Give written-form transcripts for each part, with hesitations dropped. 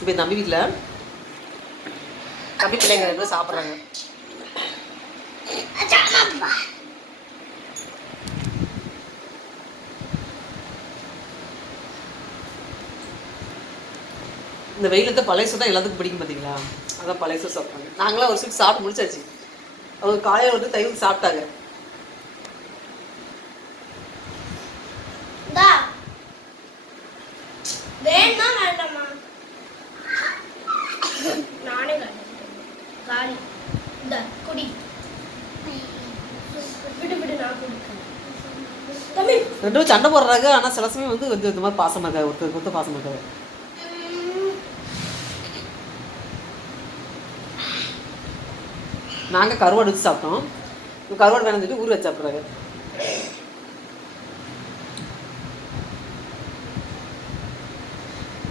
இப்போ தம்பி வீட்டில் தம்பி பிள்ளைங்க ரெண்டு பேரும் சாப்பிட்றாங்க. இந்த வெயிலத்தை பழைய தான் எல்லாத்துக்கும் பிடிக்கும் பார்த்தீங்களா? அதான் பழைய சாப்பிட்றாங்க. நாங்களாம் ஒரு ஸ்வீட் சாப்பிட்டு முடிச்சாச்சு. அவங்க காலையில் வந்து தயிர் சாப்பிட்டாங்க. ரெண்டு பேரும் சண்டை போடுறாங்க. ஆனால் சில சமயம் வந்து கொஞ்சம் இந்த மாதிரி பாசமாக இருக்காது. ஒருத்தருக்கு பாசமாக இருக்காது. நாங்கள் கருவாடு வச்சு சாப்பிட்டோம். கருவாடு வேணும் சொல்லிட்டு ஊர் வச்சு சாப்பிட்றாங்க.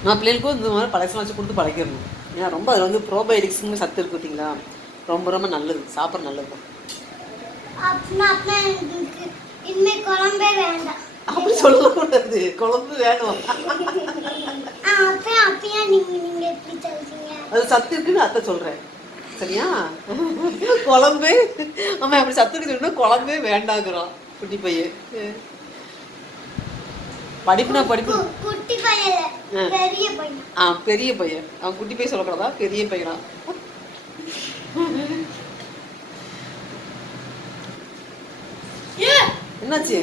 நான் பிள்ளைகளுக்கும் இந்த மாதிரி பழசெல்லாம் வச்சு கொடுத்து பழக்கிடணும். ஏன்னா ரொம்ப அதில் வந்து ப்ரோபயோட்டிக்ஸ்னு சத்து இருக்கு பார்த்தீங்களா? ரொம்ப ரொம்ப நல்லது, சாப்பிட்ற நல்லது தான். அப்படி சொல்லக்கூடாது. குழம்பு வேணும். அது சத்து இருக்குன்னு அத்தை சொல்கிறேன். சரியா? குழம்பு ஆமா அப்படி சத்து இருக்குன்னு குழம்பே வேண்டாங்கிறோம். குட்டி பையன் படிப்புனா படிப்பு. பெரிய பையன். அவன் குட்டி பையன் சொல்லக்கூடாதா? பெரிய பையனா? என்னாச்சு?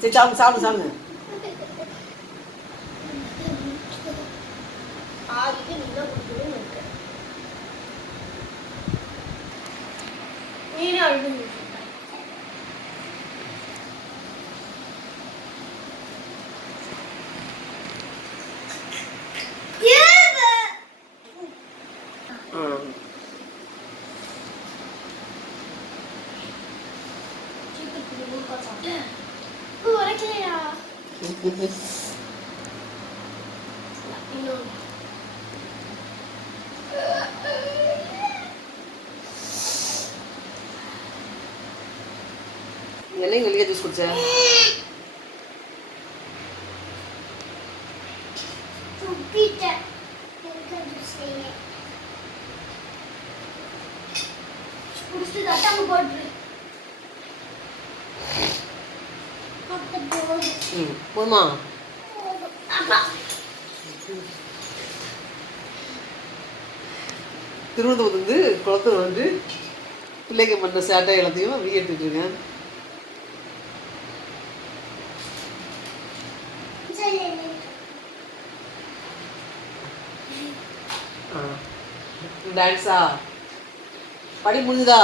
சரி சாப்பிடு சாப்பிடு சாப்பிடுங்க. என்ன வெளியே ஜூஸ் குடிச்ச? போதுமா? திருவனந்தபுரத்து வந்து குளத்தூர் வந்து பிள்ளைங்க பண்ண சேட்டை எல்லாத்தையும் வெளியே எடுத்துட்டு இருக்கேன். டான்ஸா? படி முடிஞ்சுதா?